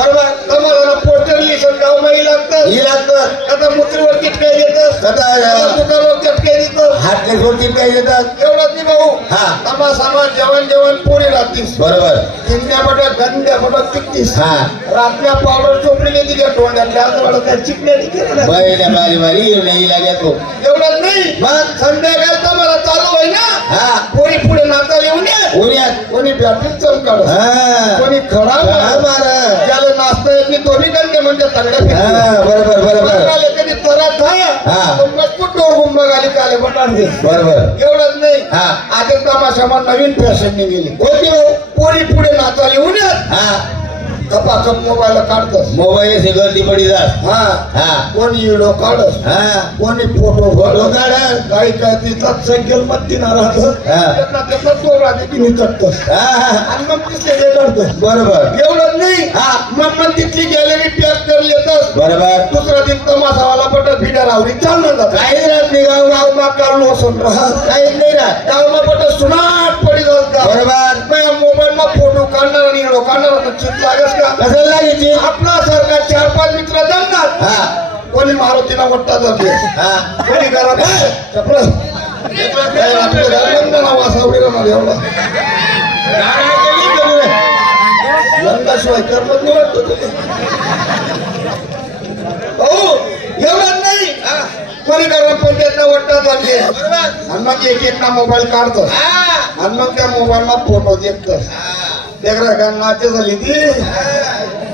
बरोबर. तुम्हाला पोस्टर लिहिशन गाव माही लागतं ही लागतं. आता मुत्रीवर किटकाय देतं आता दुकानावर चटकाय देतं हातले गोष्टी काय येतात. एवढंच नाही भाऊ. हा. तमाशा जेवण पोरी राहतीस बरोबर. हिंद्या बटात गंद्या बटात पिकतीस हा. रातल्या पावडर चोपडीने तिच्या तोंडातल्या आजूबाजूला काय चिकण्या दिसल्या ना. बैल बारी बारी नाही लागत तो. एवढंच नाही मग संध्याकाळ तमाला चालू आहे ना हा. पोरी पुढे नाचायला येऊन ये. उन्यात. कोणी बॅटरी चमकाड हा. कोणी खडा मारा. ज्याला नाचता येत नाही तो बी गंदे म्हणजे तगड्या हा. बरोबर बरोबर कधी तरात हा. मजबूत डोर गुंबा घाली काले बटाण दे बरोबर. एवढंच नाही हा. आता तमाशामा नवीन फॅशनने गेली कोणती भाऊ. पोरी पुढे नाचायला येऊन ये. हा. कपाकप मोबाईल काढतस मोबाईल से गर्दी पडी जात. हा हा. कोणी व्हिडिओ काढस हा. कोणी फोटो फोटो काढ काही काय तिथं सायकल मध्ये ना राहत हा. त्यातला तो राहते की निचटतस हा. आणि मग तिथे हे करतस बरोबर. एवढंच नाही हा. मग तिथली गॅलरी पॅक कर येतस बरोबर. दुसरा दिन तमाशावाला पटत भिडा रावरी चालणार जात काहीच राहत नाही गाव. गाव मा काढलो असं काहीच नाही राहत. गाव मा पटत सुनाट पडी जात का बरोबर. मोबाईल मा फोटो काढणार आणि व्हिडिओ काढणार तर चित लागस का कसं लागायची. आपला सरकार 4-5 मित्र जमणार हा. कोणी मारुतीला वट्टा जाते हा. कोणी घरात चपलं लंगाशिवाय करमत नाही वाटतो भाऊ एवढंच नाही कोणी घरात पंचायतला वट्टा चालली आणि मग एक ना मोबाईल काढतो आणि मग त्या मोबाईल मा फोटो देखतो देखरा का नाचे झाली ती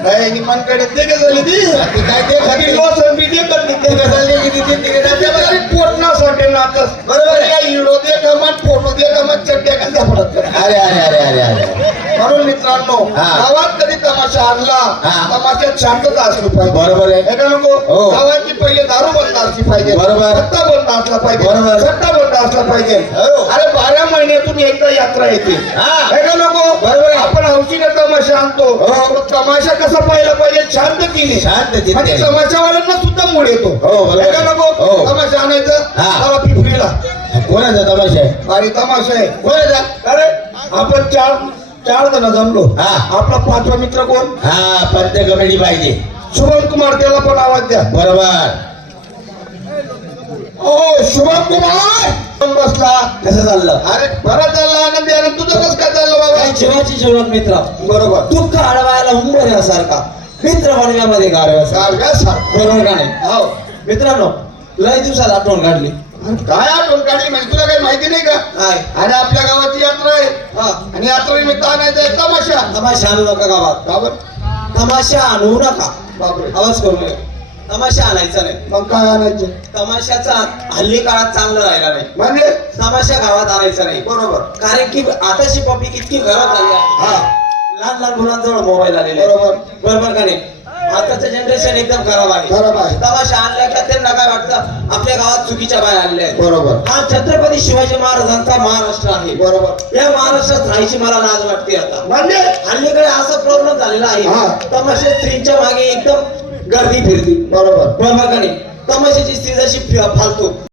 नाही मनकडे ते का झाली ती काय ते खाली लोस आणि ते करते ते का झाली की ती ते पोटण्यासाठी नाचस बरोबर या हिरो दे का मग फोटो दे का मग चड्ड्या का पडत अरे अरे अरे अरे अरे. म्हणून मित्रांनो हा. गावात कधी तमाशा आणला हा. तमाशात शांतता असली पाहिजे बरोबर आहे. हे का नको हो. गावाची पहिले दारू बंद असली पाहिजे बरोबर. सत्ता बंद असला पाहिजे बरोबर. सट्टा बंद असला पाहिजे हो. अरे 12 महिन्यातून एकदा यात्रा येते हा. हे का नको बरोबर आहे. आपण हौशीने तमाशा आणतो हो. तो तमाशा कसा पाहिला पाहिजे शांततेने शांत चित्ते. म्हणजे तमाशावाल्यांना सुद्धा मूड येतो हो, बरोबर. हे का नको हो. तमाशा आणायचं हा. चला पिपरीला कोणाचा तमाशा आहे. भारी तमाशा आहे कोणाचा. अरे आपण चार जण जमलो हा. आपला 5वा मित्र कोण हा. पंच कमेडी पाहिजे. शुभम कुमार त्याला पण आवाज द्या बरोबर. ओ शुभम कुमार बसला कसं चाललं. अरे बरं चालला आनंदी आनंद तुझं कसं काय चाललं बाबा जीवाची जीवनात मित्र बरोबर दुःख अडवायला हुंबर यासारखा मित्र बनण्यामध्ये गारव्या सारखा सारखा बरोबर का नाही. हो मित्रांनो लय दिवसात आठवण काढली. काय आठवण काढली म्हणजे तुला काही माहिती नाही का काय आणि आपल्या गावाची यात्रा आहे हा आणि यात्रा निमित्त आणायचं आहे तमाशा तमाशा आणू नका गावात. का बरं? तमाशा आणू नका. बापरे आवाज करू नये. तमाशा आणायचा नाही. मग काय आणायचं तमाशाचा हल्ली काळात चांगलं राहिला नाही. म्हणजे तमाशा गावात आणायचा नाही. बरोबर कारण की आताची पब्लिक इतकी घरात झाली आहे. हा लहान लहान मुलांजवळ मोबाईल आलेले आहे. बरोबर बरोबर का नाही. आताचं जनरेशन एकदम खराब आहे. खराब आहे तमाशा आणला का त्यांना काय वाटतं आपल्या गावात चुकीच्या बाया आलेल्या आहेत. बरोबर हा छत्रपती शिवाजी महाराजांचा महाराष्ट्र आहे. बरोबर या महाराष्ट्रात राहायची मला लाज वाटते आता. म्हणजे हल्लीकडे असा प्रॉब्लेम झालेला हा. आहे तमाशा स्त्रीच्या मागे एकदम गर्दी फिरती. बरोबर बरोबर का नाही. तमाशाची स्त्री जशी फालतू